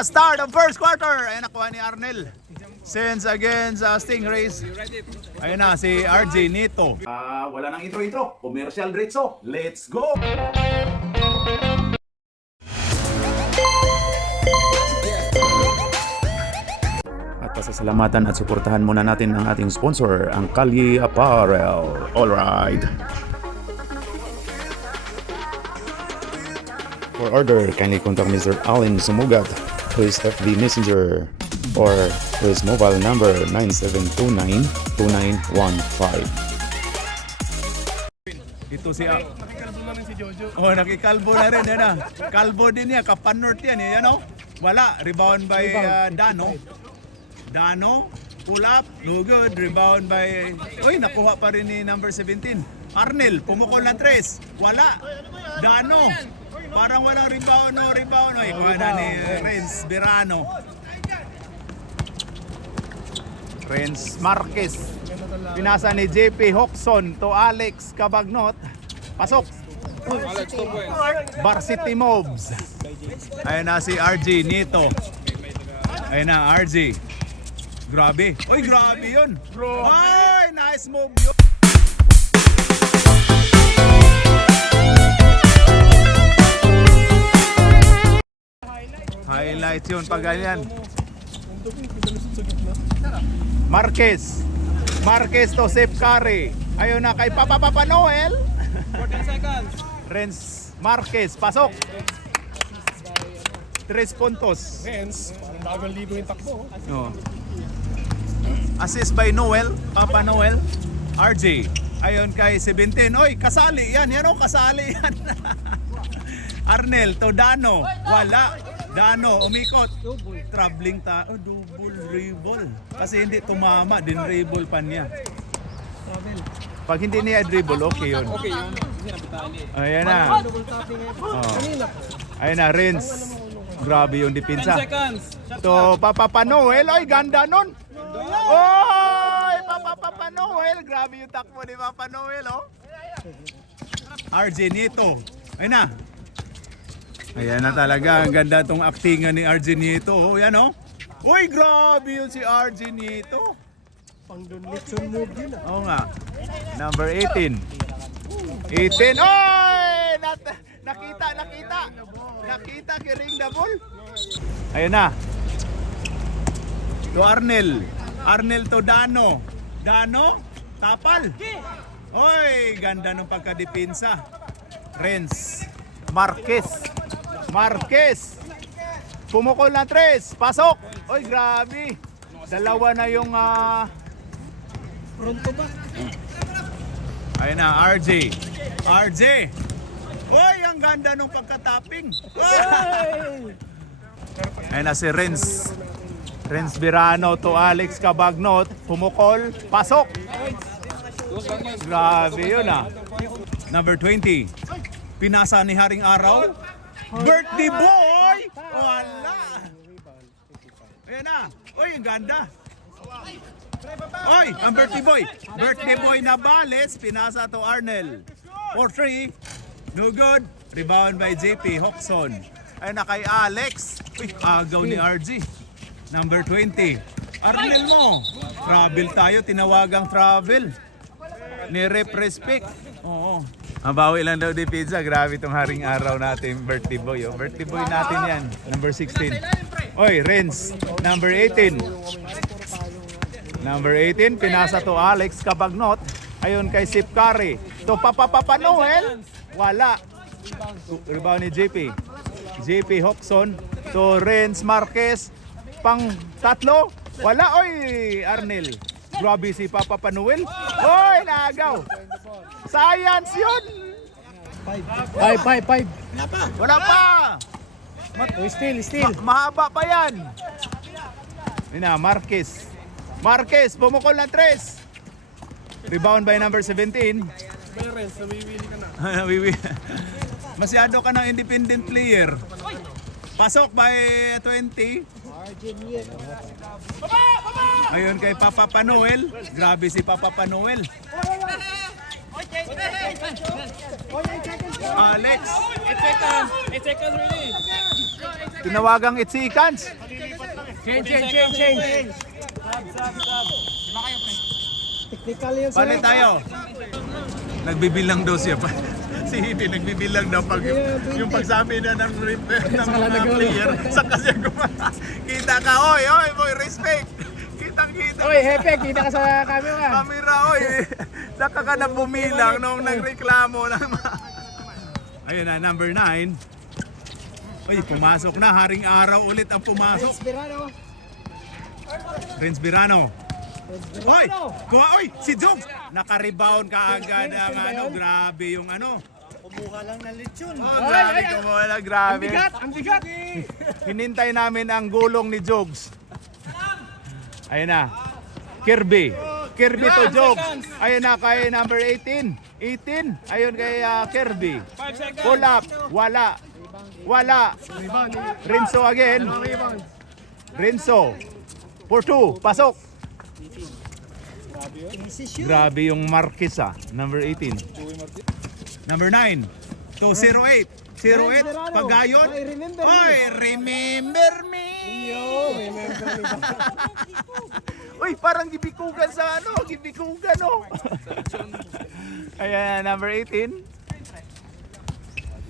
na, start of first quarter. Ayan, nakuha ni Arnel. Sends against Stingrays. Ayan na, si RJ Nito. Wala nang intro-intro. Commercial diretso. Let's go! At pasasalamatan at suportahan muna natin ang ating sponsor, ang Kalye Apparel. Alright. For order, kindly contact Mr. Allen Sumugat to his FB Messenger or to his mobile number 9729-2915. Ito si nakikalbo na rin si Jojo. Oh, nakikalbo na rin. Yan na. Kalbo din niya. Kapanort yan. Yan o. Wala. Rebound by Dano. Dano. Pull up. No good. Rebound by... Uy, nakuha pa rin ni number 17. Arnel. Pumukol ng 3. Wala. Dano. Parang walang rebound. No rebound. Uy, kuha na ni Renz Verano. Renz Marquez. Pinasa ni JP Hoxon to Alex Cabagnot. Pasok. Varsity Mobs. Ayun na si RJ Nito. Ayun na RJ. Grabe. Oy, grabe yun. Ay, nice move yun. Highlights yun pag ganyan. Marquez. Marquez to Sep Curry. Ayun na kay Papa Noel. 14 seconds. Renz Marquez. Pasok. 3 puntos. Hence, parang bagong libo yung takbo. Oh. Assist by Noel. Papa Noel. RJ. Ayun kay 17. Oy, kasali yan. Yan o, kasali yan. Arnel to Dano. Wala. Dano, umikot. Traveling double dribble. Kasi hindi tumama, din dribble pa niya. Pag hindi niya dribble, okay yun. Okay, yun. Sinabitaan niya. Ayan na. Oh. Ayan na, Renz. Grabe yung 10 depensa. seconds. To Papa Noel. Ay, ganda nun. Oy, Papa Noel. Grabe yung takbo ni Papa Noel, oh. RJ Nito. Ayan na. Ayan na talaga. Ang ganda tong actingan ni RJ Nito. Oh, yan, oh. Uy, grabe yun si RJ Nito. Pang donation move yun. Oo nga. Number 18. 18. Oy! Nakita. Nakita kiring the ball. Ayun na. To Arnel. Arnel to Dano. Dano. Tapal. Oy, ganda ng pagkadepensa. Renz. Marquez. Pumukol na 3. Pasok. Oy, grabe. Dalawa na yung Pronto ba? ayun na, RJ. Oy, ang ganda nung pagkatapping. Ayun na si Renz Verano to Alex Cabagnot. Pumukol. Pasok. Grabe yun ah. Number 20. Pinasa ni Haring Araw. Birthday boy! Wala! Ayan na. Oy, ang ganda. Oy, ang birthday boy. Birthday boy na Bales. Pinasa to Arnel. For 3. No good. Rebound by JP Hoxon. Ayun na kay Alex. Uy, agaw ni RG. Number 20. Arnel mo. Travel tayo. Tinawagang travel. Ni-rep respect. Oo. Ang bawi lang daw di pizza. Grabe itong Haring Araw natin. Birthday boy. Oh. Birthday boy natin yan. Number 16. Oy, Renz. Number 18. Number 18. Pinasa to Alex Cabagnot. Ayun kay Sip Curry. To Papa Noel. Wala. Rebound ni JP Hoxon. To Renz Marquez. Pang 3. Wala. Oy, Arnel. Grabe si Papa Noel. Oy, naagaw. Science yun. 5. Wala pa. Still. Mahaba pa yan. Yun na, Marquez, bumukol ng 3. Rebound by number 17. Parents, namimili ka na. Masyado ka ng independent player. Pasok by 20. Ayun kay Papa Noel. Grabe si Papa Noel. Alex. 8 seconds really. Tinawagang 8 seconds. Change. Technical yun sir. Palit tayo. Nagbibilang daw siya. Si Hiti nagbibilang daw pag yung pagsabi na ng mga player sa kasi kita ka, oy, boy, respect. Kitang-kita. Oy, Hepe, kita ka sa camera. Kamera, oy. Saka ka na bumilang nung nagreklamo ng Ayun na, number 9. Oy, pumasok na. Haring araw ulit ang pumasok. Esperano. Prince Birano. Oy! Kuha, oy! Si Jogs! Naka-rebound ka agad ang ano. Grabe yung ano. Kumuha lang ng lechon. Oh, grabe, kumuha lang. Grabe. Ang bigat. Hinintay namin ang gulong ni Jogs. Ayun na. Kirby. Kirby to Jogs. Ayun na kay number 18. 18. Ayun kay Kirby. 5 seconds. Pull up. Wala. Wala. Rinso again. Rinso. For 2. Pasok. Grabe yung Marquez number 18. Number 9. To 08. 08. Pagayon. Oy, remember me. Uy, parang gibikugan sa ano. Gibikugan, oh. Ayan, number 18.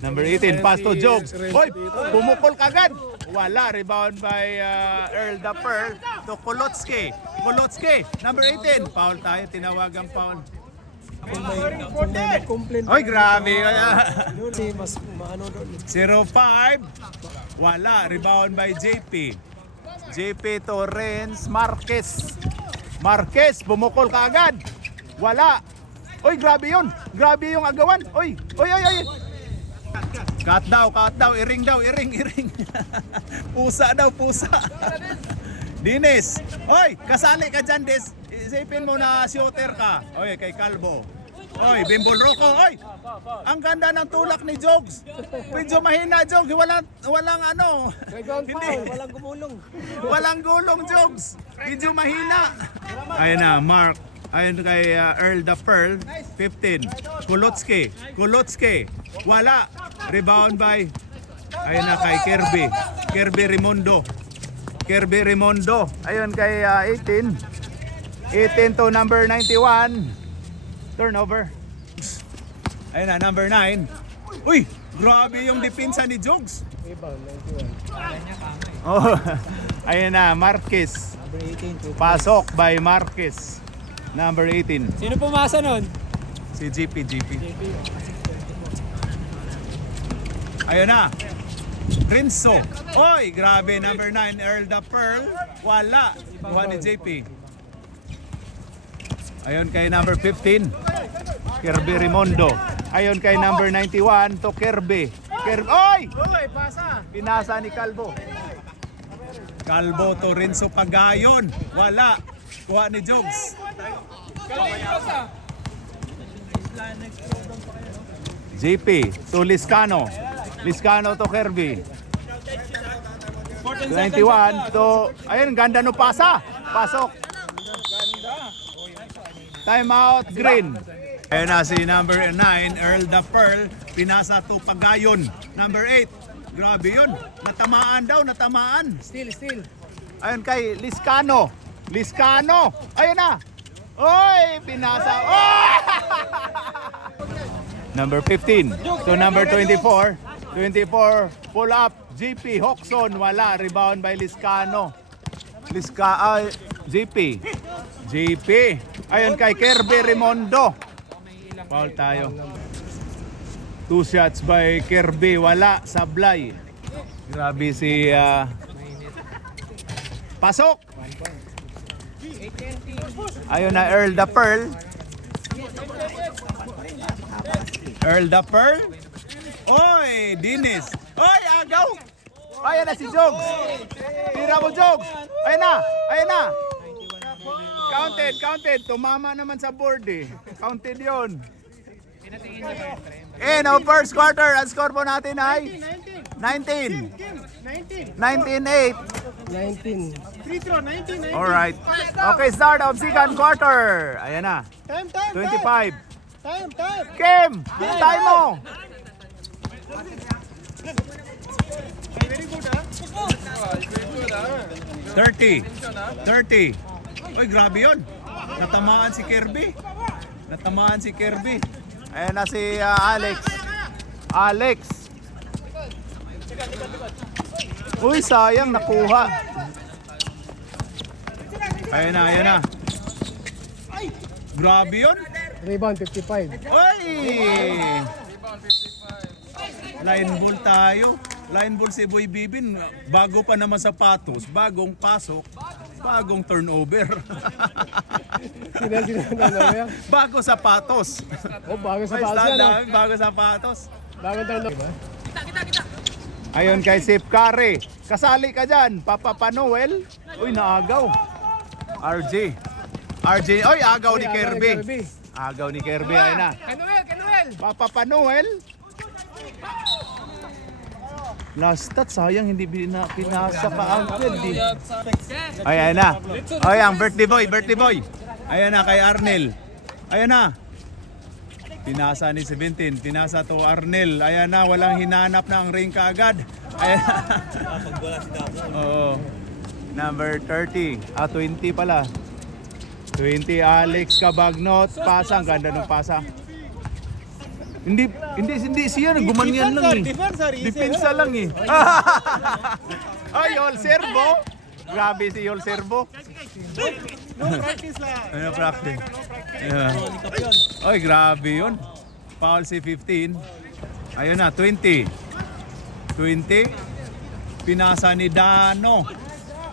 Number 18, pass to Jogs. Hoy, pumukol kagad. Wala, rebound by Earl the Pearl to Kolotsky. Kolotsky, number 18. Foul tayo, tinawagang foul. Complain. Hoy, grabe. Kasi mas maano doon. 0-5. Wala, rebound by JP. JP to Renz Marquez. Marquez, bumukol kagad. Wala. Oy, grabe yun. Grabe yung agawan. Oy, oy, oy, oy. Cut daw, iring daw, iring. Pusa daw, pusa. Dinis, oy, kasali ka dyan, Des. Isipin mo na shooter ka. Oy, kay Calvo. Oy, Bimbol Rocco, oy. Ang ganda ng tulak ni Jogs. Medyo mahina, Jogs. Walang ano. Walang gumulong. Walang gulong, Jogs. Medyo mahina. Ayun na, Mark. Ayun kay Earl the Pearl, 15. Kolotsky. Wala. Rebound by, ayun na kay Kirby. Kirby Rimondo. Ayun kay 18. 18 to number 91. Turnover. Ayun na, number 9. Uy, grabe yung depensa ni Jogs. Oh, ayun na, Marquez. Pasok by Marquez. Number 18. Sino pumasa nun? Si GP. Ayun na. Rinso. Oy, grabe. Number 9, Earl the Pearl. Wala. Kuha ni JP. Ayun kay number 15. Kirby Rimondo. Ayun kay number 91 to Kirby. Oy! Pasa. Pinasa ni Calvo. Calvo to Rinso Pagayon. Wala. Kuha ni Jogs. JP to Liscano. Liscano to Kirby. 21 to, ayun, ganda no pasa. Pasok. Time out, Green. Ayun na si number 9, Earl the Pearl. Pinasa to Pagayon. Number 8. Grabe yun. Natamaan daw, natamaan. Still. Ayun kay Liscano. Ayun na. Oy, pinasa. Oh! Number 15 to number 24. 24, pull up. GP Hoxon, wala. Rebound by Liscano. JP. Ayun kay Kirby Rimondo. Foul tayo. 2 shots by Kirby, wala. Sablay. Grabe si pasok. Ayun na, Earl the Pearl. Oy, Dinis. Oy, agaw. Ayun na si Jogs. Tira mo, Jogs. Ayun na. Counted. Tumama naman sa board eh. Counted yun. Now first quarter, ang score po natin ay 19. 19-8. 19. Free throw, 19. Alright. Okay, start of second quarter. Ayan na. Time. 25. Time! Kim! Hintay mo! Very good, ha? 30. Oy, grabe yun. Natamaan si Kirby. Ayan na si Alex. Uy, sayang, nakuha. Ayan na. Grabe yun. Rebound, 55. Oy! Line ball tayo. Line ball si Boy Bibin. Bago pa naman sapatos, bagong pasok, bagong turnover. Sino yan? Bago sapatos. Oh, bago sa May pass stand yan, ha? namin, bago sapatos. Bago tayo. Ayun kay Sip Curry. Kasali ka dyan, Papa Panuel. Uy, naagaw. RJ. Oy, agaw ni Kirby. Agaw ni Kirby, ayun na. Kanuel! Papa Panuel. Last touch, sayang hindi pinasa ka agad eh. Ay, ayan na. Ay, ang birthday boy. Ayan na kay Arnel. Ayan na. Pinasa ni 17. Pinasa to Arnel. Ayan na, walang hinanap na ang ring kaagad. Ayan na. Oo. Number 30. 20 pala. 20 Alex Cabagnot. Pasa, ang ganda ng pasa. Hindi siya gumanyan lang eh. Depensa lang eh. Ay, Yol Servo. Grabe si Yol Servo. No practice lang. Ano practice? Yeah. Ay, grabe yun. Foul si 15. Ayun na, 20. Pinasa ni Dano.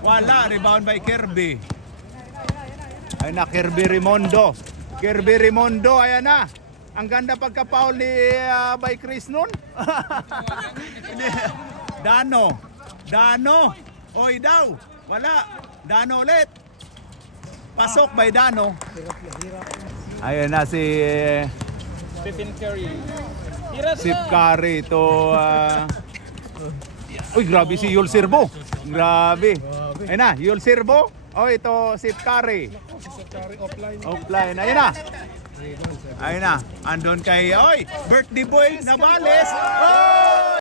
Wala, rebound by Kirby. Ayun na, Kirby Rimondo, ayan na. Ang ganda pagka-foul ni by Chris nun. Dano. Oy daw. Wala. Dano ulit. Pasok by Dano. Ayun na si Stephen Curry. Sip Curry to uy, grabe si Yul Servo. Grabe. Ayun na, Yul Servo. Oh, ito Sip Curry. Offline. Ayun na. Andon kay birthday boy Navales. Oh!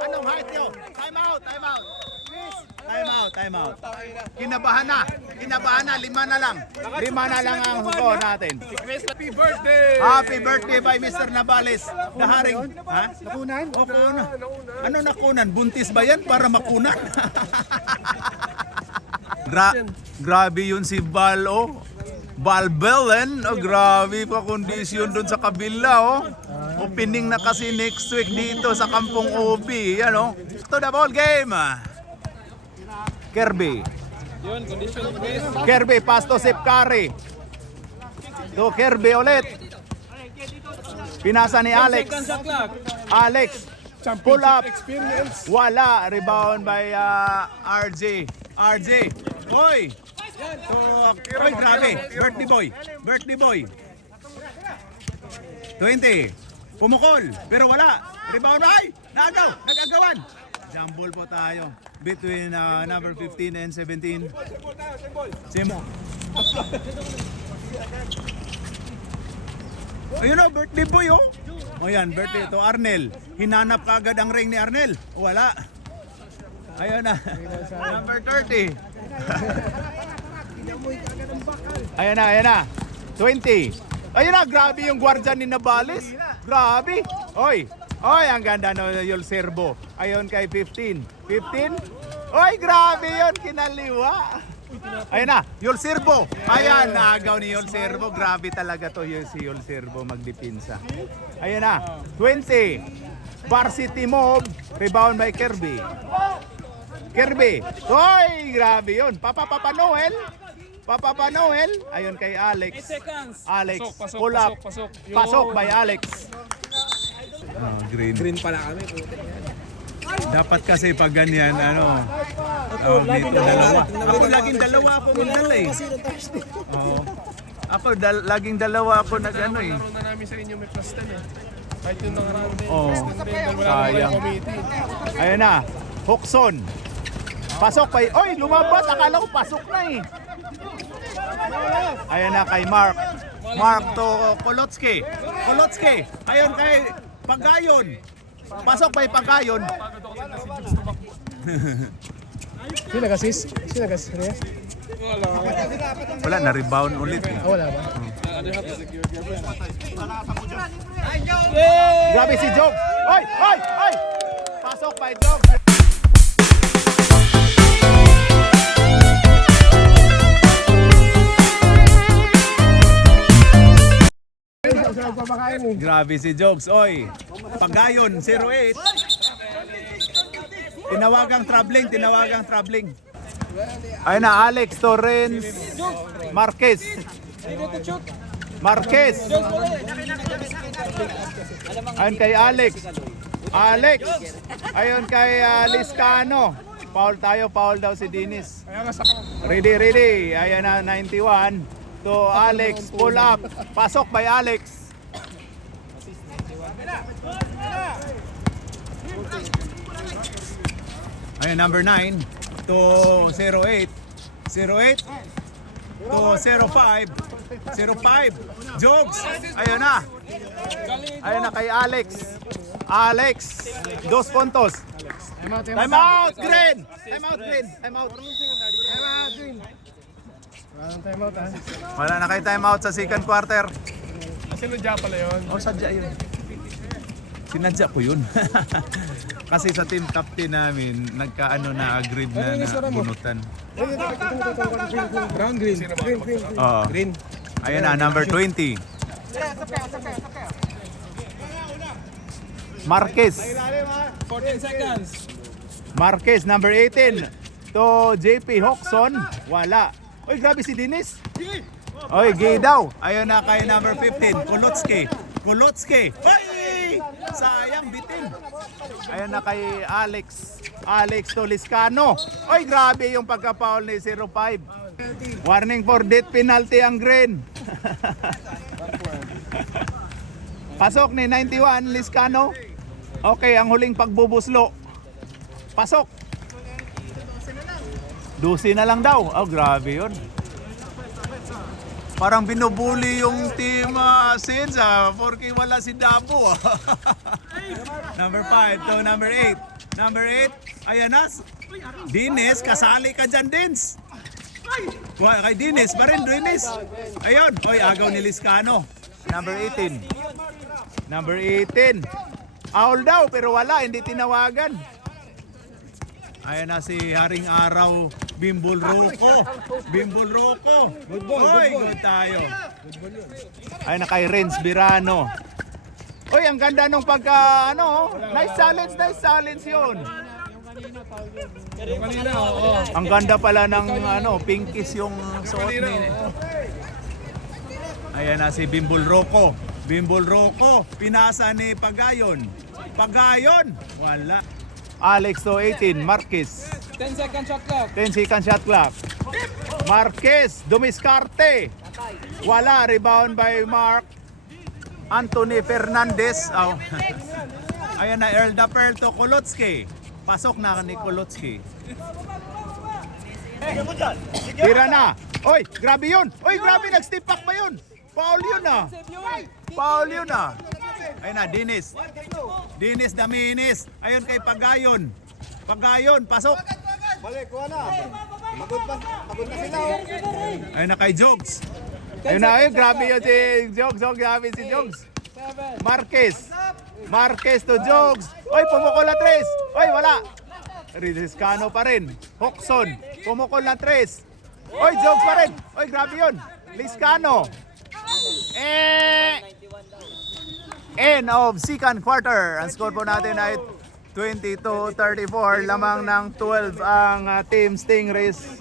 Anong height nyo? Time out. Kinabahan na. 5 na lang. 5 na lang ang score natin. Happy birthday! Happy birthday by Mr. Navales. Daharing. Ha? Nakunan? O, kunan. Ano nakunan? Buntis ba yan para makunan? Grabe yun si Bal, oh. Balbelen, oh, grabe pa kondisyon doon sa kabila, oh. Opening na kasi next week dito sa Kampong Obi, yan, oh. To the ball game. Kirby. Yun, condition base. Kirby, pass to Sip Curry. To Kirby ulit. Pinasa ni Alex. Seconds sa clock. Alex, pull up. Experience. Wala. Rebound by RJ. Oy! Oy, grabe. Birthday boy. 20. Pumukol. Pero wala. Rebound. Ay! Nagagawan. Jumble po tayo. Between number 15 and 17. Simo. Ayun o, birthday boy oh. O yan, birthday to Arnel. Hinanap kaagad ang ring ni Arnel. Wala. Ayun na. Number 30. Ayan na. 20. Ayun na, grabe yung guardian ni Navales. Grabe. Oy, ang ganda no Yul Servo. Ayun kay 15. Oy, grabe yun, kinaliwa. Ayun na, Yul Servo. Ayan, naagaw ni Yul Servo. Grabe talaga to si Yul Servo magdepensa. Ayun na, 20. Varsity move, rebound by Kirby. Oy, grabe yun. Papa Noel. Ayun kay 8 Alex. seconds. Pasok, Pull up. pasok. Pasok by Alex. Green Pala kami. Dapat kasi pag ganyan, dito dalawa. Ako laging dalawa ako magdala eh. Oo. Ako laging dalawa ako nag-ano eh. Naroon na namin sa inyo may plus 10 eh. Kahit yung nakaraan din. Oo. Plus 10 din. Dahil wala Sayang. naman committee. Ayun na, Hoxon. Pasok pa. Oy, lumabas. Akala ko pasok na eh. Ayan na kay Mark. Mark to Kolotsky. Kolotsky. Ayun kay Pagayon. Pasok pa Pagayon. Sino nag-assist? Sino nag-assist? Wala, na-rebound ulit eh. Wala ba? Grabe si Jog. Oy, oy, oy. Pasok pa Jog. Saan pamakain eh? Grabe si Jogs. Oy, Pagayon 08. Tinawagang traveling. Ayun na, Alex Torrens Marquez. Ayun kay Alex. Ayun kay Liscano. Foul daw si Dinis. Ready. Ayan na, 91. To Alex, pull up. Pasok by Alex. Ayun, number 9 to 08 to 05 Jogs. Ayun na kay Alex, 2 puntos. Time out Green. Walang time out ha? Wala na kay time out sa second quarter. Sinadya pala yun. Sadya yun. Sinadya ko yun. Kasi sa team captain namin, nagkaano na agreed na bunutan. Brown, green. Oo. Green. Ayan na, number 20. Marquez. 14 seconds. Marquez, number 18. To JP Hoxon. Wala. Oy, grabe si Dinis. Oy, gay daw. Ayun na kay number 15. Kolotsky. Ay! Sayang, bitin. Ayun na kay Alex to Liscano. Oy, grabe yung pagka-foul ni 05. Warning for death penalty ang Green. Pasok ni 91, Liscano. Okay, ang huling pagbubuslo. Pasok. 12 na lang daw. Oh, grabe yun. Parang binubuli yung team Sins porque wala si Dabo. Number 5 to number 8. Number 8, ayan na. Dinis, kasali ka dyan, Dins. Kay Dinis pa rin, Dinis. Ayun, oy, agaw ni Liscano. Number 18. Foul daw, pero wala, hindi tinawagan. Ayan na si Haring Araw, Bimbol Rocco. Good ball. Good tayo. Ayan na kay Renz Birano. Oy, ang ganda nung pagka, nice challenge yun. Yung kanina, oo. Ang ganda pala ng, pinkish yung suot ni. Ayan na si Bimbol Rocco, pinasa ni Pagayon. Wala. Alex to 18, Marquez. 10 second shot clock. 10 second shot clock. Marquez, dumiskarte. Wala, rebound by Mark. Anthony Fernandez. Oh. Ayan na, Earl Dapper to Kolotsky. Pasok na ni Kolotsky. Tira na. Oy, grabe yun. Nag-step back ba yun? Foul yun ah. Ayun na, Dinis Daminis. Ayun kay Pagayon, pasok. Balik, kuha na. Pagod na sila. Ayun na kay Jogs. Ayun na, grabe yun si Jogs. Grabe si Jogs. Marquez to Jogs. Oy, pumukol na 3. Oy, wala. Liscano pa rin. Hoxon, pumukol na 3. Oy, Jogs pa rin. Oy, grabe yun. Liscano. End of second quarter. Ang score po natin ay 22-34. Lamang ng 12 ang Team Stingrays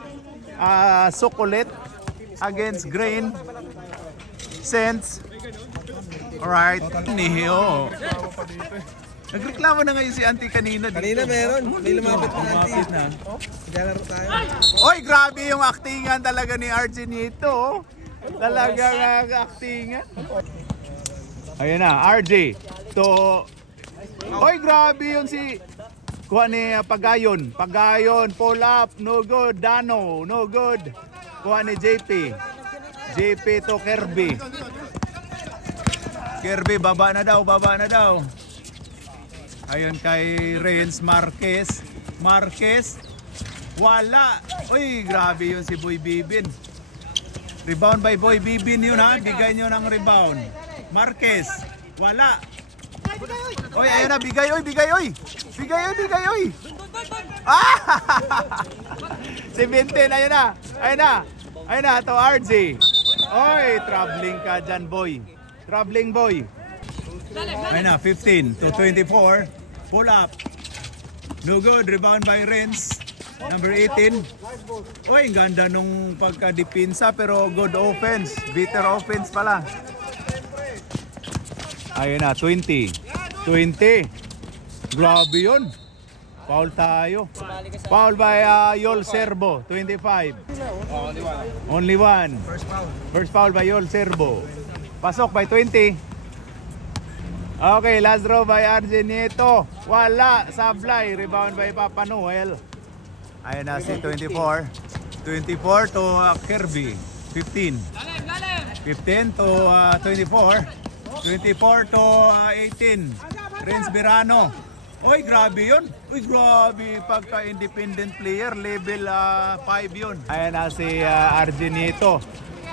Sukulit against Grain Saints. Alright. Niyo. Nagreklamo na ngayon si Auntie kanina. Kanina meron. May lumapit na natin. Na. Naglalaro tayo. Oy, grabe yung actingan talaga ni Arjun nito. Talagang actingan. Ayun na, RJ. To... Oy, grabe yun si Kuha ni Pagayon. Pagayon, pull up. No good. Dano, no good. Kuha ni JP. JP to Kirby. Kirby, baba na daw, baba na daw. Ayun kay Renz Marquez. Marquez. Wala. Uy, grabe yun si Boy Bibin. Rebound by Boy Bibin yun ha. Bigay nyo ng rebound. Marquez. Wala. Oy, ayun na. Bigay, oy, bigay, oy. Bigay, oy, bigay, oy. Ah! 17, ayun na. Ayun na. Ayun na, to RJ. Oy, traveling ka dyan, boy. Traveling, boy. Ayun na, 15 to 24. Pull up. No good. Rebound by Renz. Number 18. Oy, ang ganda nung pagka-dipinsa pero good offense. Bitter offense pala. Ayun na, 20. 20. Grabe yun. Foul tayo. Foul by Yol Serbo, 25. Only one. First foul by Yol Serbo. Pasok by 20. Okay, last draw by RJ Nieto. Wala. Sablay. Rebound by Papa Noel. Ayun na si 24. 24 to Kirby. 15. 15 to 24. 24 to 18. Renz Birano. Oy, grabe yun. Uy, grabe. Pagka-independent player, level 5 yun. Ayan na si RJ Nieto.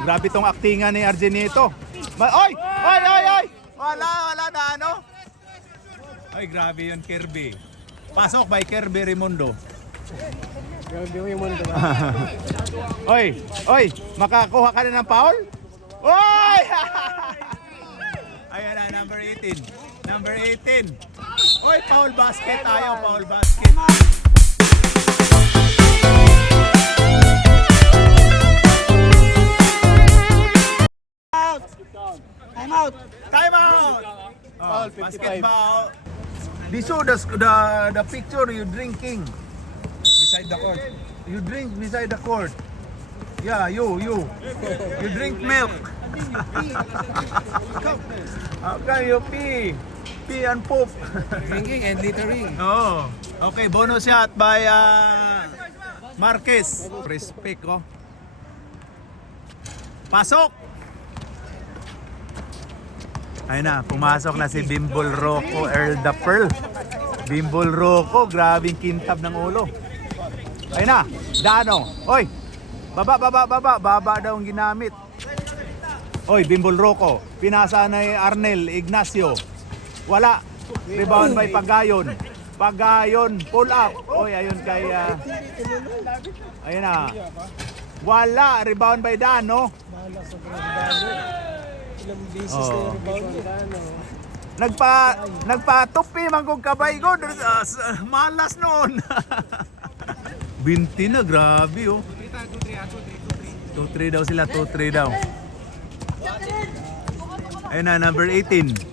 Grabe tong aktingan ni RJ Nieto. Oy! Oy! Oy! Oy! Wala na ano? Oy, grabe yun, Kirby. Pasok by Kirby Raimundo. Oy! Oy! Makakuha ka na ng foul? Oy! Ayan na, number 18. Number 18. Oy, foul basket tayo, foul basket. Time out! Time out! Foul, 55. Basketball. This show the picture you drinking. Beside the court. You drink beside the court. Yeah, you. You drink milk. How can you pee? Pee and poop. Drinking and littering. Oh. Okay, bonus shot by Marquez. Respect, oh. Pasok! Ayun na, pumasok na si Bimbol Rocco, Earl the Pearl. Bimbol Rocco, grabing kintab ng ulo. Ayun na, Dano. Oy, baba daw ang ginamit. Oy, Bimbol Rocco, pinasa na Arnel Ignacio. Wala. Rebound by Pagayon. Pagayon, pull up. Oy, ayun kay ayun na. Wala, rebound by Dano. Oh. Nagpatupi man kong kabay ko. Malas noon. 20 na, grabe oh. 2-3 daw sila, 2-3 daw. Ayun na, number 18.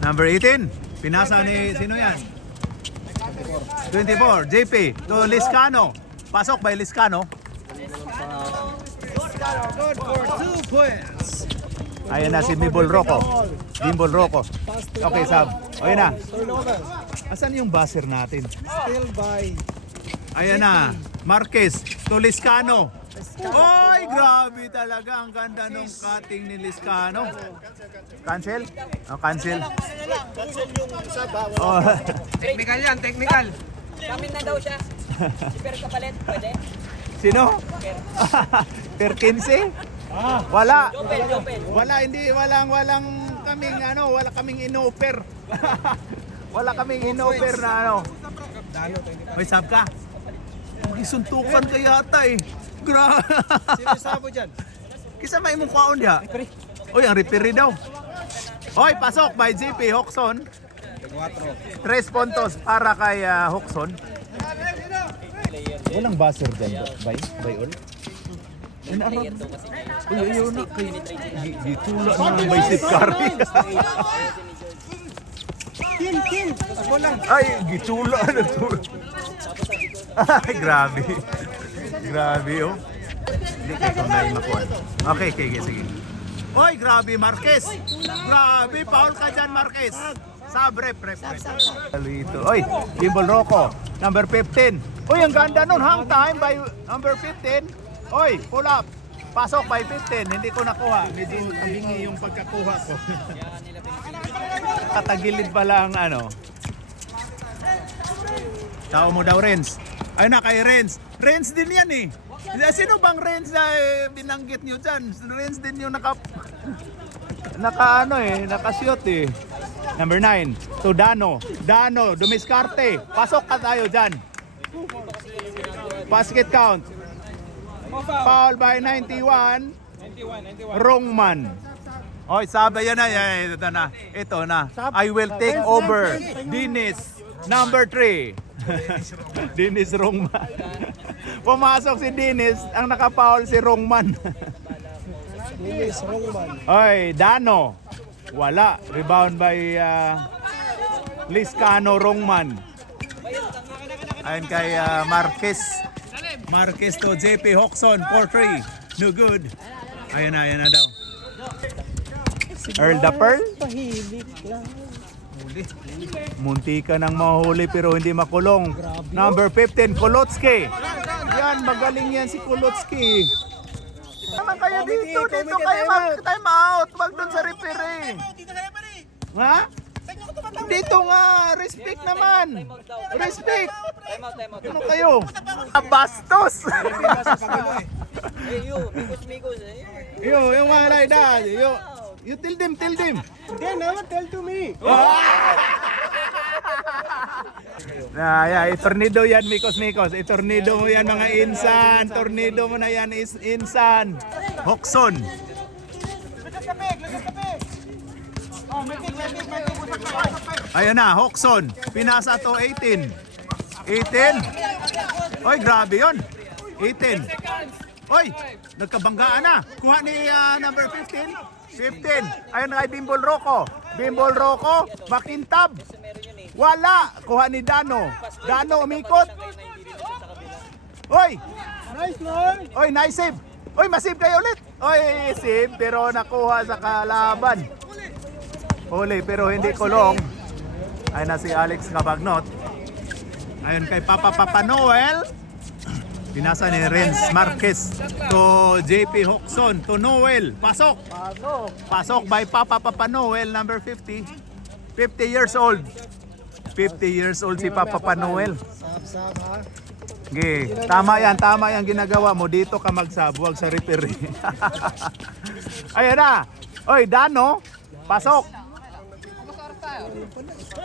Number 18. Pinasa ni, sino yan? 24, JP. To Liscano. Pasok by Liscano. Good for 2 points. Ayan na si Bimbol Rocco. Bimbol Rocco. Okay, Sab. Ayun na. Asan yung buzzer natin? Still by Ayan na. Marquez to Liscano. Oy, grabe talaga. Ang ganda nung cutting ni Liscano. Cancel? Oh, cancel. Cancel yung isa, bawal. Oh. technical yan, technical. Kamin na daw siya. Si Per Kapalit, pwede? Sino? Per 15? Wala. Jopel. Wala, hindi, walang kaming wala kaming inoper. Wala kaming inoper na ano. May sab ka? Magisuntukan ka yata eh. Sino sabo dyan? Kisa may mong kwaon diha. Oy, ang referee daw. Oy, pasok by JP Hoxon. 3 puntos para kay Hoxon. Walang buzzer dyan, by all? Uy, ayaw na. Gitula na ng bicep carry. Ay, gitula na. Ay, grabe. Grabe, oh. Hindi kayo kung nai makuha. Okay, sige. Oy, grabe, Marquez. Grabe, foul ka dyan, Marquez. Sub, rep. Dito. Oy, Bimbol Rocco, number 15. Oy, ang ganda nun. Hang time by number 15. Oy, pull up. Pasok by 15. Hindi ko nakuha. Medyo hingi yung pagkakuha ko. Katagilid pala ang ano. Tao mo daw, Renz. Ay na, kay Renz. Renz din yan eh. Sino bang Renz na binanggit nyo dyan? Renz din yung nakashoot eh. Number 9, to Dano. Dano, dumiskarte. Pasok ka tayo dyan. Basket count. Foul by 91. Wrongman. Oy, sabi yan na. Ito na. I will take over. Dinis, number 3. Dinis Wrongman. Pumasok si Dinis, ang nakapaul si Wrongman. Dinis, Wrongman. Oy, Dano. Wala. Rebound by Liscano Wrongman. Ayun kay Marquez to JP Hoxon, 4-3. No good. Ayun na daw. Earl the Pearl. Pahilig lang. Munti ka nang mahuli pero hindi makulong. Number 15, Kolotsky. Yan, magaling yan si Kolotsky. Naman kayo dito kayo mag-time out. Wag doon sa referee. Ha? Dito nga, respect naman. Respect. Time out. Ano kayo? Bastos. Mikos. Yung mga like that. You tell them. They never tell to me. Tornado yan, Mikos. Tornado mo yan, mga insan. Tornado mo na yan, insan. Hoxon. Ayun na, Hoxon. Pinasa to 18. 18. Oy, grabe yun. 18. Oy, nagkabanggaan na. Kuha ni number 15. 15. Ayun kay Bimbol Rocco. Makintab. Wala. Kuha ni Dano. Dano, umikot. Oy. Nice, Lord. Oy, nice save. Oy, masave kayo ulit. Oy, save pero nakuha sa kalaban. Huli pero hindi kulong. Ayun na si Alex Cabagnot. Ayun kay Papa Noel. Pinasa ni Renz Marquez to JP Hoxon to Noel. Pasok by Papa Noel, number 50. 50 years old. 50 years old si Papa Noel. Sab ha. Okay, tama yan ginagawa mo. Dito ka magsabuwag sa referee. Ayun na. Oy, Dano. Pasok.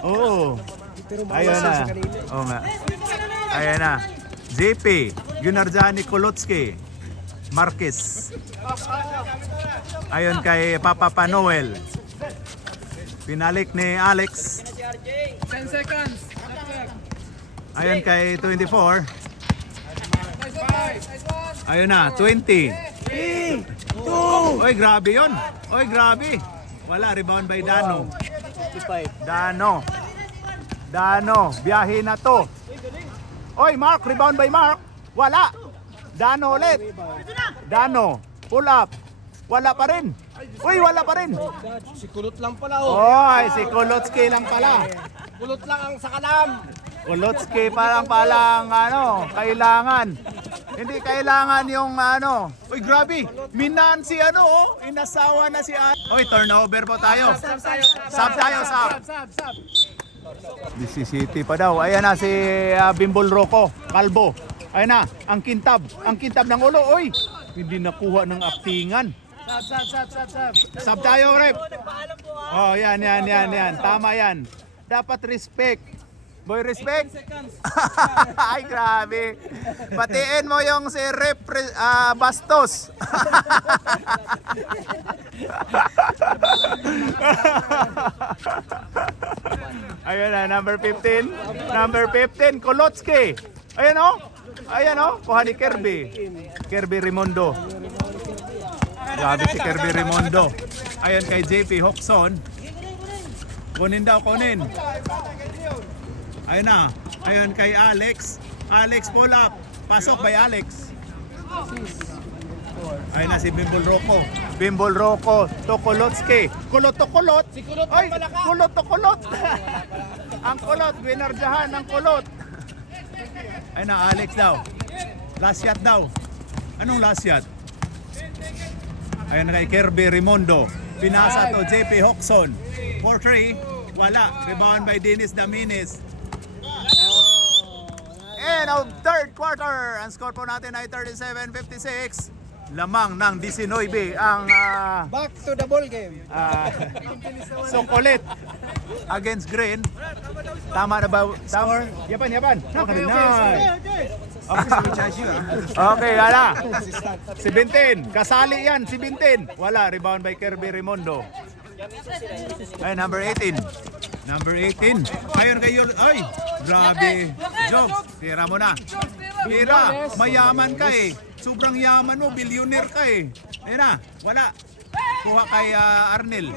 Oo. Ayun na. Oo nga. Ayun na. JP, Gunarjani Kolotsky, Marquez. Ayun kay Papa Noel. Pinalik ni Alex. 10 seconds. Ayun kay 24. Ayun na, 20. 2. Oy, grabe yun. Oy, grabe. Wala, rebound by Dano. Dano, biyahe na to. Oy, Mark, rebound by Mark. Wala. Dano ulit. Dano, pull up. Wala pa rin. Uy, wala pa rin. Si Kulot lang pala oh. Oy, si Kolotsky lang pala. Kulot lang ang sakalam. Kolotsky palang kailangan. Hindi kailangan yung Uy, grabe. Minan si inasawa na si Oy, turnover po tayo. Sub tayo. BC City pa daw. Ayan na si Bimbol Rocco, Kalbo. Ayan na, ang kintab ng ulo. Oy, hindi nakuha ng aktingan. Sub tayo, rep. Oh, yan. Tama yan. Dapat respect. Boy, respect. Ay, grabe. Batiin mo yung si Rep Bastos. Ayun na, number 15. Number 15, Kolotsky. Ayan o. Kuha ni Kirby Rimondo. Grabe si Kirby Rimondo. Ayun kay JP Hoxon. Kunin. Ayun na. Ayun kay Alex. Alex pull up. Pasok by Alex. Ayun na si Bimbol Rocco. Bimbol Rocco to Kulotski. Kulot to kulot. Si Kulot Ay, lang pala ka. kulot to kulot. Ang kulot, winardyahan ng kulot. Ayun na, Alex daw. Last shot daw. Anong last shot? Ayun na kay Kirby Rimondo. Pinasa to JP Hoxon. 4-3. Wala. Rebound by Dennis Daminis. And of third quarter, ang score po natin ay 37-56. Lamang ng 19 ang Back to the ball game. Sukulit against Green. Tama na ba? Tama? Yapan. Okay, wala. Si Bintin. Kasali yan, si Bintin. Wala. Rebound by Kirby Rimondo. Ay, number 18. Number 18. Ayun kayo. Ay, grabe. Jobs, tira mo na. Tira, mayaman ka eh. Sobrang yaman mo, billionaire ka eh. Ayun na, wala. Kuha kay Arnel.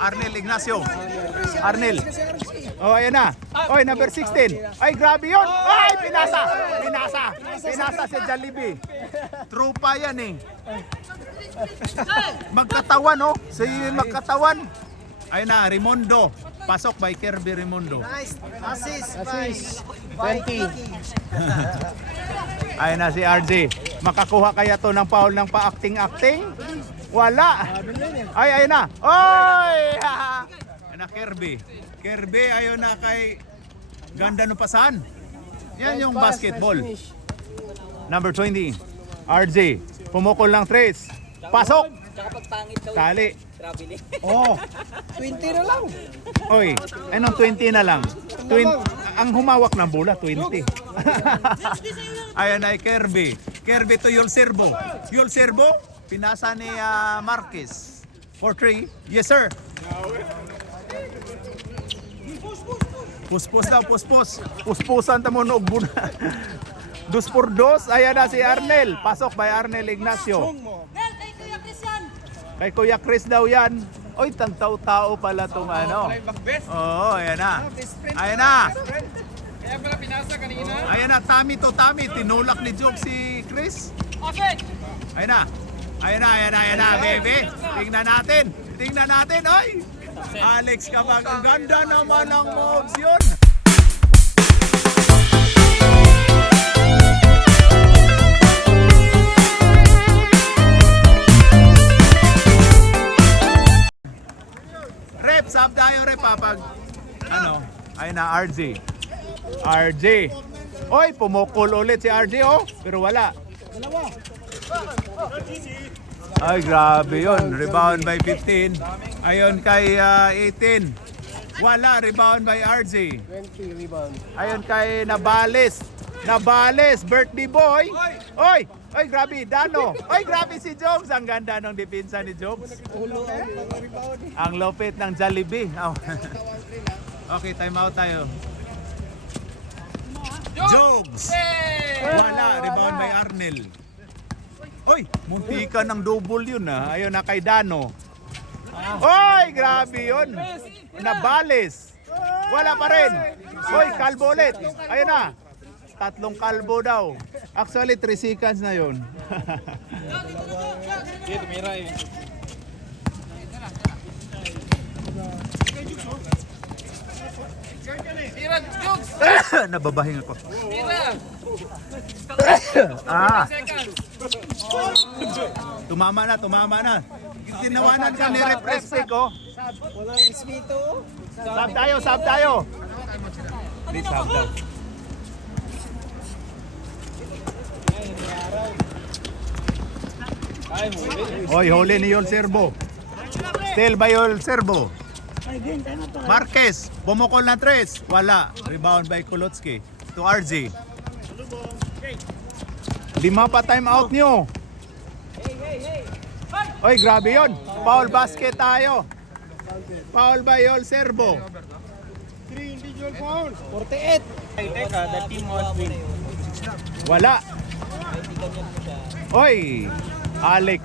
Arnel Ignacio. Arnel. Oh, ayan na. Oy, number 16. Ay, grabe yun. Ay, pinasa. Pinasa si Jollibee. Trupa yan eh. Magkatawan oh. Si magkatawan. Ayun na, Rimondo. Pasok by Kirby Rimondo. Nice. Assist by 20. Ayun na si RJ. Makakuha kaya to ng foul ng pa-acting-acting? Wala. Ay, ayun na. Oy! Ayun na, Kirby. Kirby, ayun na kay ganda no pasahan. Yan yung basketball. Number 20. RJ. Pumukol ng tres. Pasok! Tsaka pag pangit daw. Tali. Traveling. Oh, 20 na lang. Oy, anong 20 na lang? Ang humawak ng bola, 20. Ayan ay Kirby. Kirby to Yul Serbo. Yul Serbo, pinasa ni Marquez. 4-3. Yes, sir. Puspos daw, puspos. Puspusan tamo no buna. 2-2. Ayan na si Arnel. Pasok by Arnel Ignacio. Mel, kay Kuya Christian. Kay Kuya Chris daw yan. Oy, tangtaw-tao pala tong ano. Oo, ayan na. Ayan na. Kaya pala pinasa kanina. Ayan na, Tami. Tinulak ni Joke si Chris. Okay. Ayan na. Ayan na, baby. Tingnan natin. Oy! Alex Kabag. Ang ganda naman ng moves yun. Rep, sab tayo rep papag. Ano? Ayun na, RJ. Oy, pumukol ulit si RJ oh. Pero wala. Ay, grabe yun. Rebound by 15. Ayun kay 18. Wala, rebound by RJ. 20 rebound. Ayun kay Nabales, birthday boy. Oy, grabe, Dano. Oy, grabe si Jogs. Ang ganda ng depensa ni Jogs. Ang lupit ng Jollibee. Oh. Okay, time out tayo. Jogs. Wala, rebound by Arnel. Oy, muntikan ng double yun ah. Ayun na kay Dano. Oy, grabe yun. Nabales. Wala pa rin. Oy, kalbo ulit. Ayun na. 3 kalbo daw. Actually, 3 seconds na yun. Dito, mira eh. Mira, Jukes! Nababahing ako. Mira! Seconds. Tumama na. Tinawanan ka ni Represpe ko. Walang espito. Sab tayo. Please, sab daw. Oy, huli ni Yul Serbo. Still by Yul Serbo. Marquez, bumukol ng 3. Wala. Rebound by Kulotski to RJ. 5 pa time out nyo. Oy, grabe yun. Foul basket tayo. Foul by Yul Serbo. 3 individual foul. 48. Wala. Oy, Alex.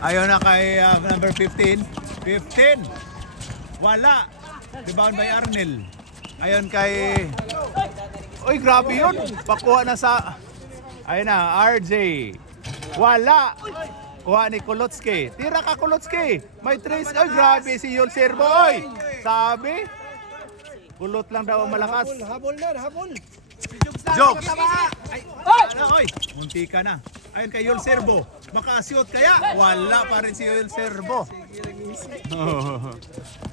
Ayaw na kay number 15. 15. Wala. Rebound by Arnel. Ayon kay Uy, grabe yun. Pakuha na sa... Ayun na, RJ. Wala. Kuha ni Kulotski. Tira ka, Kulotski. May trace. Uy, grabe si Yul Servo. Uy, sabi. Kulot lang daw ang malakas. Habol na, habol. Jokes. Oy, munti ka na. Ayun kay Yul Servo. Makasiot kaya? Wala pa rin si Yul Servo.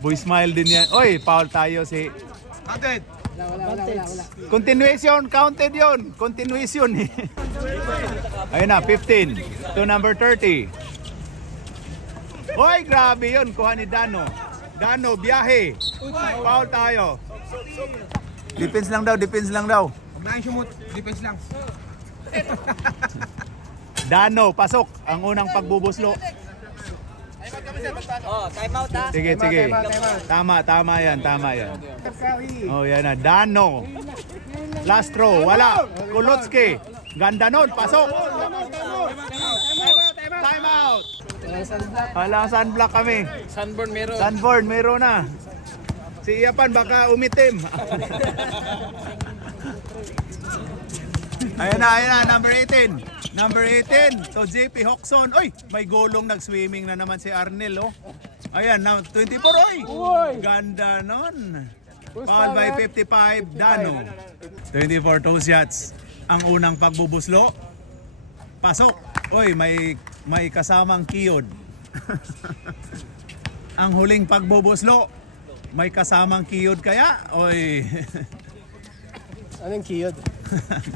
Boy smile din yan. Oy, foul tayo si... Counted. Continuation, counted yun. Continuation eh. Ayun na, 15 to number 30. Oy, grabe yun. Kuha ni Dano. Dano, biyahe. Foul tayo. Defense lang daw, defense lang daw. Maayong sumot, defense lang. Dano, pasok. Ang unang pagbubuslo. Oh, time out ha. Sige, sige. Tama, tama yan, tama yan. Oh, yan na. Dano. Last throw, wala. Kulotski. Ganda nun, pasok. Time out. Walang sunblock kami. Sunburn meron. Sunborn, meron na. Si Iapan baka umitim. Ayun na, number 18. Number 18 to JP Hoxon. Oy, may golong nag-swimming na naman si Arnel, oh. Ayan, now 24, oy. Ganda nun. Foul by 55, Dano. 24 toe shots. Ang unang pagbubuslo. Pasok. Oy, may kasamang kiyod. Ang huling pagbubuslo. May kasamang kiyod kaya? Oy. Anong kiyod?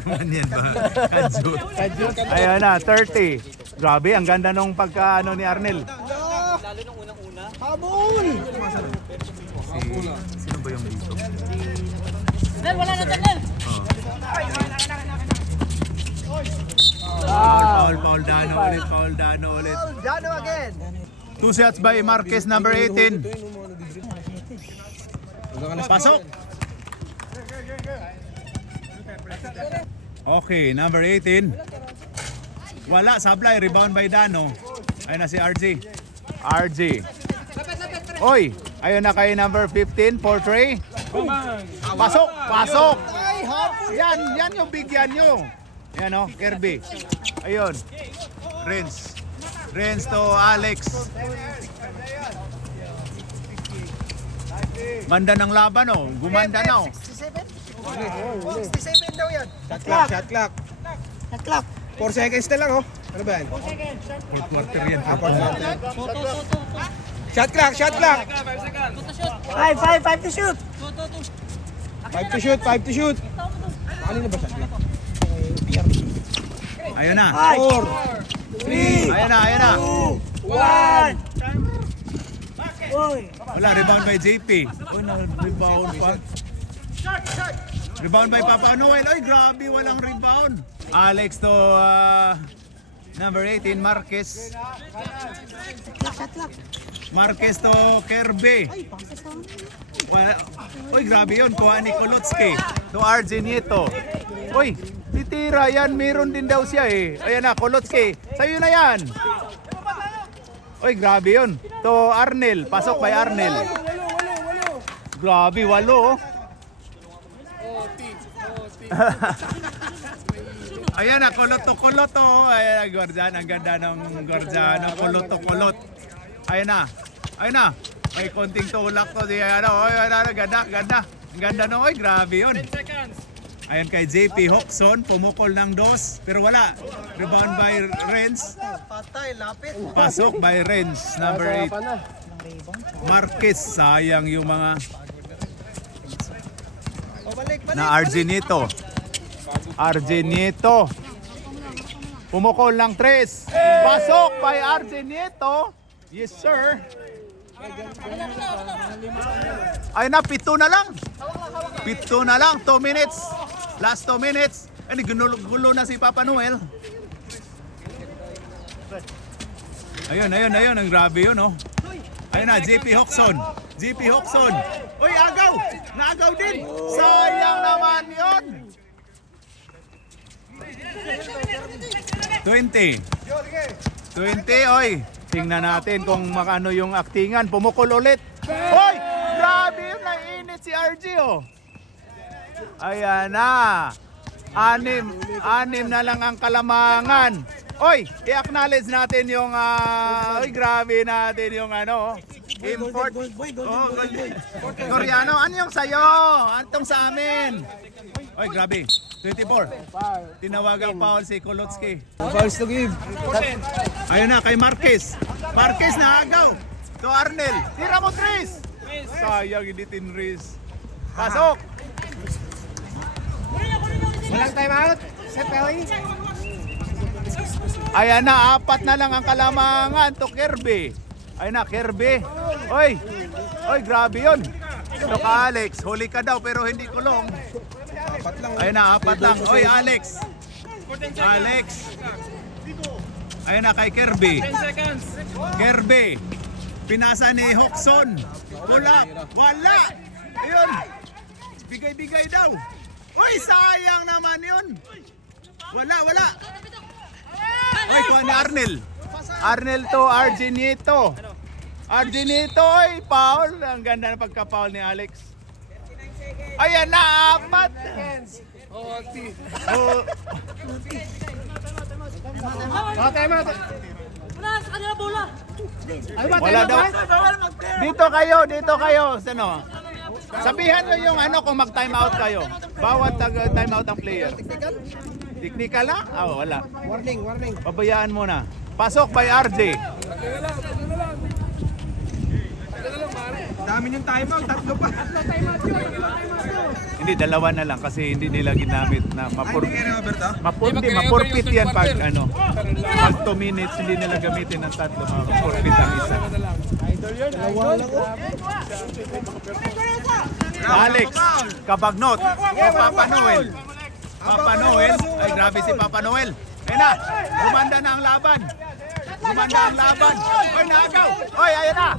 Ganyan ba? Kajut. Ayan na, 30. Grabe, ang ganda nung pagka ni Arnel. Lalo nung unang-una. Habol! Sino ba yung dito? Nel, wala na Nel. Foul, Dano ulit, foul, Dano ulit. Dano again! 2 shots by Marquez, number 18. Pasok! Okay, number 18. Wala, sablay, rebound by Dano. Ayun na si RJ. RJ. Oy, ayun na kay number 15, for Trey. Pasok, pasok! Yan yung bigyan nyo. Yan o, Kirby. Ayun. Renz to Alex. Ganda ng laban o. Gumanda na o. 67 daw yan. Shot clock. 4 seconds na lang, oh. Ano ba yan? Fourth quarter yan. Shot clock, shot clock. 5 to shoot. 5 to shoot, 5 to shoot. Ano na ba shot clock? Ayun na. 4, 3, Ayun na. 1. Wala, rebound by JP. Uy, na-rebound pa. Rebound by Papa Noel. Ay, grabe, walang rebound. Alex to number 18, Marquez. Marquez to Kirby. Uy, grabe yun. Kuha ni Kulotski. To RJ Nieto. Uy, titira yan. Meron din daw siya eh. Ayan na, Kulotski. Sa'yo na yan. Uy, grabe yun. To Arnel. Pasok by Arnel. Grabe, 8 oh. Ayan na, kulot to. Ayan na, Gordian. Ang ganda ng Gordian. Kulot. Ayan na. May konting tulak to. Ayan na, ganda. Ang ganda no, oy, grabe yun. 10 seconds. Ayan kay JP Hoxon, pumukol ng 2, pero wala. Rebound by Renz. patay, lapit. Pasok by Renz, number 8. Marquez, sayang yung mga na RJ Nieto. Pumukol ng 3. Pasok by RJ Nieto. Yes, sir. Ay na, 7 na lang. 2 minutes. Last 2 minutes. Ay, gulo na si Papa Noel. Ayun. Ang grabe yun, oh. Ayun na, JP Hoxon. Uy, agaw! Naagaw din! Sayang naman yun! 20, oy! Tingnan natin kung makano yung aktingan. Pumukol ulit. Hoy! Grabe yun! Nainit si RG, oh! Ayan na. Anim na lang ang kalamangan. Oy, i-acknowledge natin yung grabe natin yung import. Oh, Koreano, ano yung sayo? Antong sa amin? Oy, grabe. 24. Tinawagang foul si Kolotsky. Fouls to give. Ayun na, kay Marquez. Marquez na agaw. To Arnel. Tira mo, Tris. Sayang, hindi tinris. Pasok. Walang time out. Set Pelly. Ayan na, 4 na lang ang kalamangan to Kirby. Ayun na, Kirby. Oy, grabe yun. Ito ka, Alex. Huli ka daw pero hindi kulong. Ayun na, 4 lang. Oy, Alex. Ayun na kay Kirby. Kirby. Pinasa ni Hoxon. Wala. Ayun. Bigay-bigay daw. Uy, sayang naman yun. Wala. Uy, kuha ni Arnel. Arnel to Arginito. Oy, foul. Ang ganda ng pagka-foul ni Alex. Ayan na, 4. Oh. Time out. Wala sa kanila bola. Wala daw. Dito kayo. Sino? Sabihan nyo yung kung mag-time out kayo. Bawat time out ang player. Technical na? Wala. Warning. Pabayaan muna. Pasok by RJ. Dami yung time out. Tatlo pa. Hindi, 2 na lang kasi hindi nila ginamit na mapurpit yan pag pag 2 minutes hindi nila gamitin ng 3, mapurpit ang isa. Alex, Kabagnot, Papa Noel. Ay grabe si Papa Noel. Ayun na, gumanda na ang laban. Oy, naagaw. Oy, ayun na.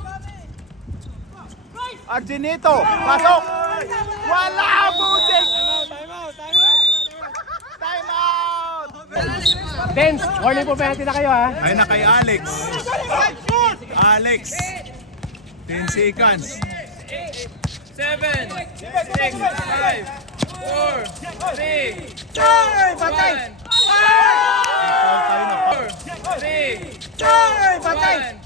Arginito, pasok. Wala, Busing. Time out. Dance. Warning po penalty na kayo ha. Ayun na kay Alex. 10 seconds. 7, 6, 5, 4, 3, Patay. 3, Patay.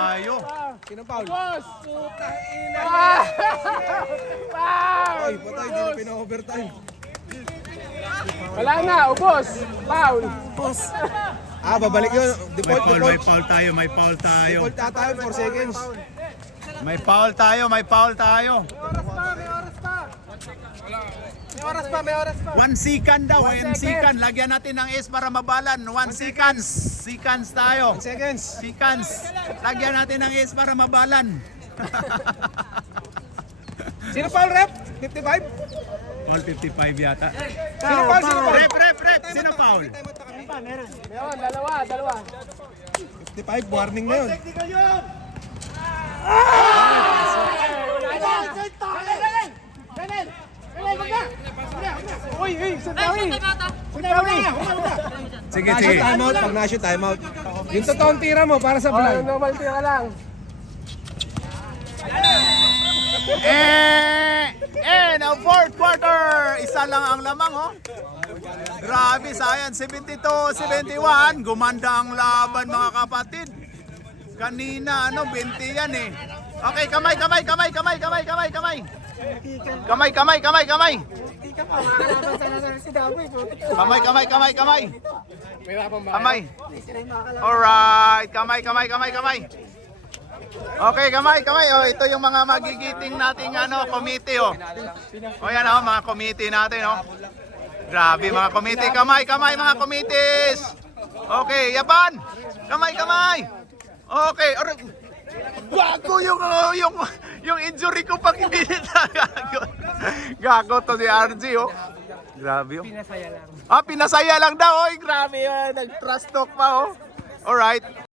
1. Sino foul? Ay, patay. Di na pina-overtime. Wala na, ubos. Foul. Babalik yun. May Default. foul tayo. Default tayo 4 seconds. May foul tayo. May oras pa. 1 second daw, 1 second. Lagyan natin ng S para mabalan. 1 seconds. Seconds tayo. 1 seconds. Seconds. Lagyan natin ng S para mabalan. Sino foul, rep? 55? Foul 55 yata. Sino foul? Rep. Sino foul? Meron, dalawa. 55, warning na yun. Uy, Santawi. Sige. Time out. Pag na-shoot, time out. Yung totoong tira mo para sa blind. Normal tira lang. Now fourth quarter. Isa lang ang lamang, Grabe, sayang. 72-71. Gumanda ang laban, mga kapatid. Kanina, 20 yan Okay, kamay. Kamay. Alright, kamay. Okay, kamay. Ito yung mga magigiting nating committee, yan mga committee natin, Grabe mga committee, kamay mga committees. Okay, yapan. Kamay. Okay, gago yung injury ko pag hindi gago to si RG, Grabe, Pinasaya lang. Pinasaya lang daw, grabe yan. Nag-trust talk pa, Alright.